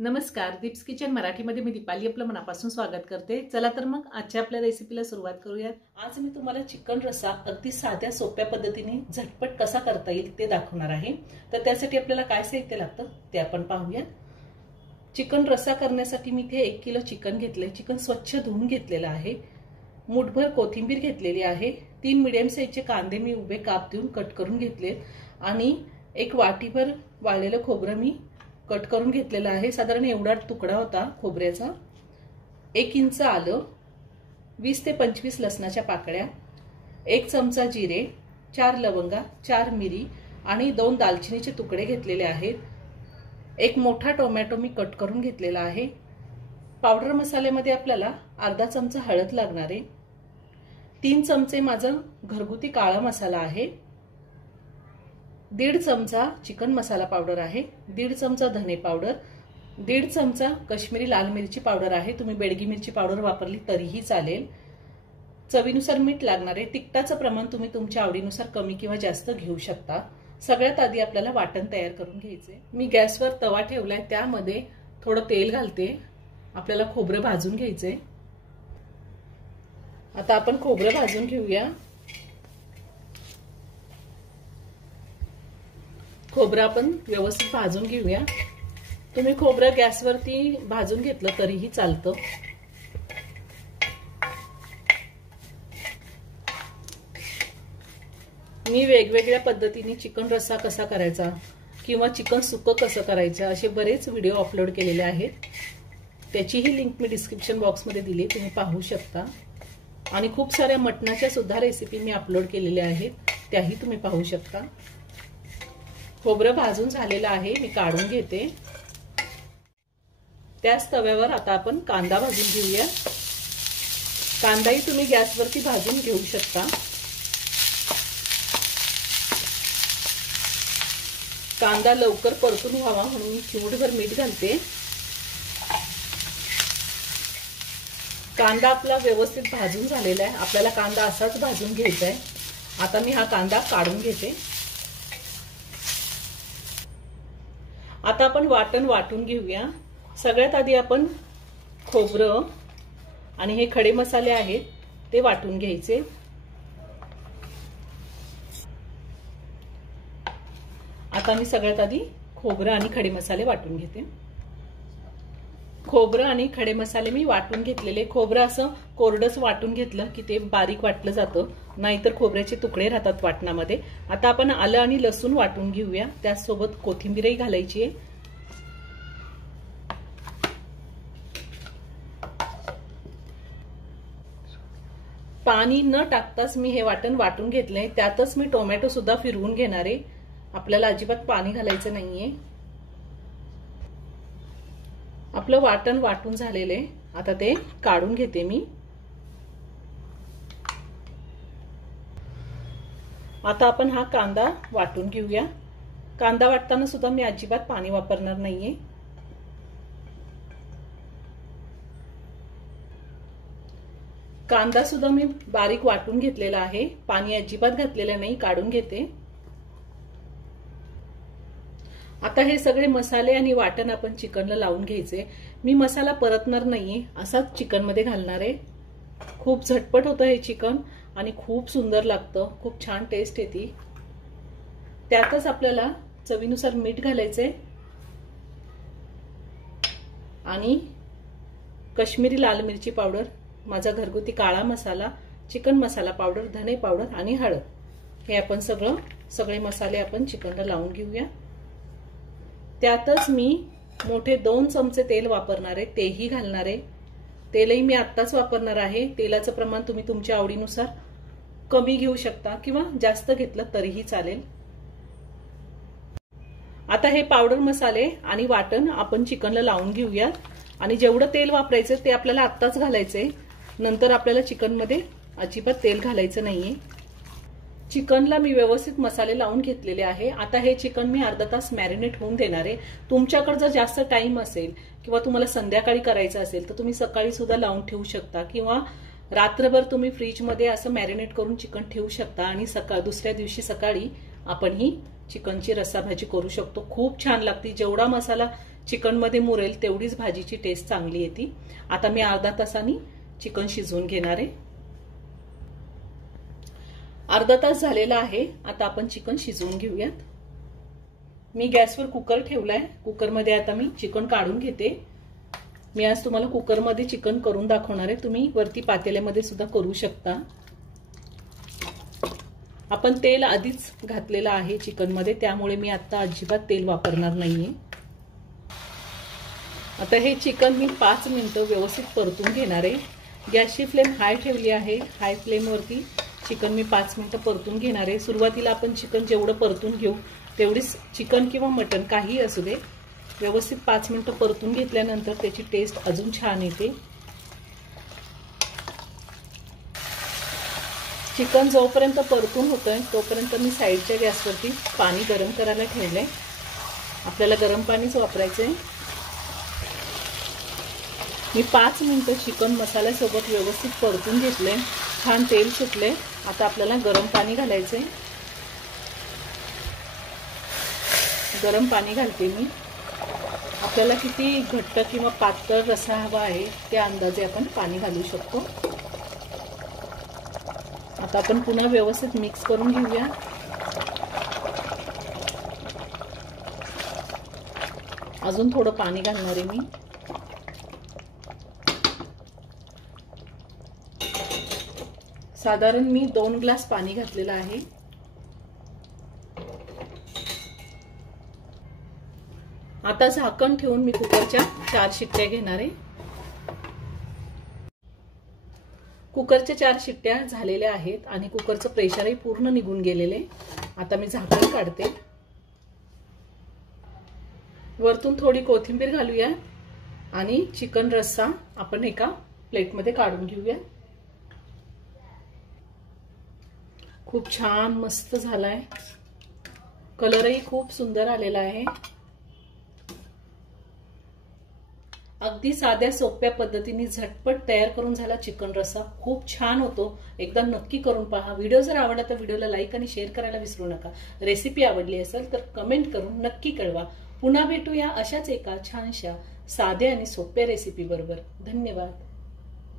नमस्कार, दीप्स किचन मराठीमध्ये मी दीपाली आपलं मनापासून स्वागत करते। चला तर मग आजच्या आपल्या रेसिपीला सुरुवात करूयात। आज मी तुम्हाला चिकन रस्सा अगदी साध्या सोप्या पद्धतीने झटपट कसा करता येईल ते दाखवणार आहे। तर त्यासाठी आपल्याला काय साहित्य लागतं ते आपण पाहूया। चिकन रस्सा करण्यासाठी मी इथे 1 किलो चिकन घेतले। चिकन स्वच्छ धुवून घेतलेलं आहे। मुठभर कोथिंबीर घेतलेली आहे। 3 मीडियम साइजचे कांदे मी उभे काप देऊन कट करून घेतले आणि 1 वाटीभर वाळलेलं खोबरं मी कट करून घेतलेला आहे। साधारण एवढा तुकडा होता खोबऱ्याचा। 1 इंच आलं, 20 ते 25 लसणाच्या पाकळ्या, 1 चमचा जिरे, 4 लवंगा, 4 मिरी आणि 2 दालचिनीचे तुकडे घेतलेले आहेत। 1 मोठा टोमॅटो मी कट करून घेतलेला आहे। पावडर मसाल्यामध्ये आपल्याला अर्धा चमचा हळद लागणार आहे। 3 चमचे माझा घरगुती काळा मसाला आहे। 1.5 चमचा चिकन मसाला पावडर आहे। 1.5 चमचा धने पावडर, 1.5 चमचा कश्मीरी लाल मिरची पावडर आहे। तुम्ही बेडगी मिरची पावडर वापरली तरीही चालेल। चवीनुसार मीठ लागणार आहे। तिखटाचं प्रमाण तुम्ही तुमच्या आवडीनुसार कमी किंवा जास्त घेऊ शकता। सगळ्यात आधी आपल्याला वाटण तयार करून घ्यायचे। मी गॅसवर तवा ठेवलाय, त्यामध्ये थोडं तेल घालते। आपल्याला खोबरं भाजून घ्यायचे। आता आपण खोबरं भाजून घेऊया। खोबरं आपण व्यवस्थित भाजून घेऊया। तुम्ही खोबरं गॅसवरती भाजून घेतलं तरीही चालतं। मी वेगवेगळ्या पद्धतीने चिकन रस्सा कसा करायचा किंवा चिकन सुक्क कसं करायचं असे बरेच व्हिडिओ अपलोड केलेले आहेत। त्याचीही लिंक मी डिस्क्रिप्शन बॉक्समध्ये दिली, तुम्ही पाहू शकता। आणि खूप साऱ्या मटणाच्या सुद्धा रेसिपी मी अपलोड केलेल्या आहेत, त्याही तुम्ही पाहू शकता। खोबरं भाजून झालेलं आहे, मी काढून घेते। त्याच तव्यावर आता आपण कांदा भाजून घेऊया। कांदाही तुम्ही गॅसवरती भाजून घेऊ शकता। कांदा लवकर परतून व्हावा म्हणून मी चिमूटभर मीठ घालते। कांदा आपला व्यवस्थित भाजून झालेला आहे। आपल्याला कांदा असाच भाजून घ्यायचा आहे। आता मी हा कांदा काढून घेते। आता आपण वाटण वाटून घेऊया। सगळ्यात आधी आपण खोबरं आणि हे खडे मसाले आहेत ते वाटून घ्यायचे। आता मी सगळ्यात आधी खोबरं आणि खडे मसाले वाटून घेते। खोबरं आणि खडे मसाले मी वाटून घेतलेले। खोबरं असं कोरडंच वाटून घेतलं की ते बारीक वाटलं जातं, नाहीतर खोबऱ्याचे तुकडे राहतात वाटणामध्ये। आता आपण आलं आणि लसूण वाटून घेऊया। त्यासोबत कोथिंबीरही घालायची आहे। पाणी न टाकताच मी हे वाटण वाटून घेतलंय। त्यातच मी टोमॅटो सुद्धा फिरवून घेणार आहे। आपल्याला अजिबात पाणी घालायचं नाहीये। आपलं वाटण वाटून झालेलं आहे, आता ते काढून घेते मी। आता आपण हा कांदा वाटून घेऊया। कांदा वाटताना सुद्धा मी अजिबात पाणी वापरणार नाहीये। कांदा सुद्धा मी बारीक वाटून घेतलेला आहे, पाणी अजिबात घातलेलं नाही, काढून घेते। आता हे सगळे मसाले आणि वाटण आपण चिकनला लावून घ्यायचे। मी मसाला परतणार नाहीये, असाच चिकन मध्ये घालणार आहे। खूप झटपट होतं हे चिकन आणि खूप सुंदर लागतं, खूप छान टेस्ट येते। त्यातच आपल्याला चवीनुसार मीठ घालायचे आणि कश्मीरी लाल मिरची पावडर, माझा घरगुती काळा मसाला, चिकन मसाला पावडर, धने पावडर आणि हळद, हे आपण सगळे मसाले आपण चिकनला लावून घेऊया। त्यातच मी मोठे 2 चमचे तेल वापरणार आहे, तेही घालणार आहे। तेलही मी आत्ताच वापरणार आहे। तेलाचं प्रमाण तुम्ही तुमच्या आवडीनुसार कमी घेऊ शकता किंवा जास्त घेतलं तरीही चालेल। आता हे पावडर मसाले आणि वाटण आपण चिकनला लावून घेऊया। आणि जेवढं तेल वापरायचं ते आपल्याला आत्ताच घालायचंय, नंतर आपल्याला चिकनमध्ये अजिबात तेल घालायचं नाहीये। चिकनला मी व्यवस्थित मसाले लावून घेतलेले आहे। आता हे चिकन मी अर्धा तास मॅरिनेट होऊन देणार आहे। तुमच्याकडे जर जास्त टाइम असेल किंवा तुम्हाला संध्याकाळी करायचं असेल तर तुम्ही सकाळी सुद्धा लावून ठेवू शकता किंवा रात्रभर तुम्ही फ्रीज मध्ये असं मॅरिनेट करून चिकन ठेवू शकता आणि दुसऱ्या दिवशी सकाळी आपण ही चिकनची रस्सा भाजी करू शकतो। खूप छान लागते। जेवढा मसाला चिकन मध्ये मुरेल तेवढीच भाजीची टेस्ट चांगली येते। आता मी अर्धा तासाने चिकन शिजवून घेणार आहे। अर्धा तास झालेला आहे। आता आपण चिकन शिजवून घेऊयात। मी गॅसवर कुकर ठेवलाय। कुकरमध्ये आता मी चिकन काढून घेते। मी आज तुम्हाला कुकरमध्ये चिकन करून दाखवणार आहे। तुम्ही वरती पातेल्यामध्ये सुद्धा करू शकता। आपण तेल आधीच घातलेलं आहे चिकन मध्ये, त्यामुळे मी आता अजिबात तेल वापरणार नाहीये। आता हे चिकन मी 5 मिनिटं व्यवस्थित परतून घेणार आहे। गॅसची फ्लेम हाय ठेवली आहे। हाय फ्लेम वरती चिकन मी 5 मिनिटं परतून घेणार आहे। सुरुवातीला आपण चिकन जेवढं परतून घेऊ तेवढीच, चिकन किंवा मटण काही असू दे, व्यवस्थित 5 मिनिटं परतून घेतल्यानंतर त्याची टेस्ट अजून छान येते। चिकन जोपर्यंत परतून होतंय तोपर्यंत मी साईडच्या गॅसवरती पाणी गरम करायला ठेवलंय। आपल्याला गरम पाणीच वापरायचंय। मी 5 मिनिटं चिकन मसाल्यासोबत व्यवस्थित परतून घेतले, छान तेल सुटले। आता आपल्याला गरम पाणी घालायचंय। गरम पाणी घालते मी। आपल्याला किती घट्ट किंवा पातळ रस्सा हवा आहे त्या अंदाजे आपण पाणी घालू शकतो। आता आपण पुन्हा व्यवस्थित मिक्स करून घेऊया। अजून थोडं पाणी घालणार आहे मी। साधारण मी 2 ग्लास पाणी घातलेलं आहे। आता झाकण ठेवून मी कुकरच्या 4 शिट्ट्या घेणार आहे। कुकरच्या 4 शिट्ट्या झालेल्या आहेत आणि कुकरचं प्रेशरही पूर्ण निघून गेलेले। आता मी झाकण काढते। वरतून थोडी कोथिंबीर घालूया आणि चिकन रस्सा आपण एका प्लेटमध्ये काढून घेऊया। खूप छान मस्त झालाय। कलरही खूप सुंदर आलेला आहे। अगदी साध्या सोप्या पद्धतीने झटपट तयार करून झाला चिकन रस्सा। खूप छान होतो। एकदा नक्की करून पहा। व्हिडिओ जर आवडला तर व्हिडिओला लाईक आणि शेअर करायला विसरू नका। रेसिपी आवडली असेल तर कमेंट करून नक्की कळवा। पुन्हा भेटूया अशाच एका छानशा साध्या आणि सोप्या रेसिपी बरोबर। धन्यवाद।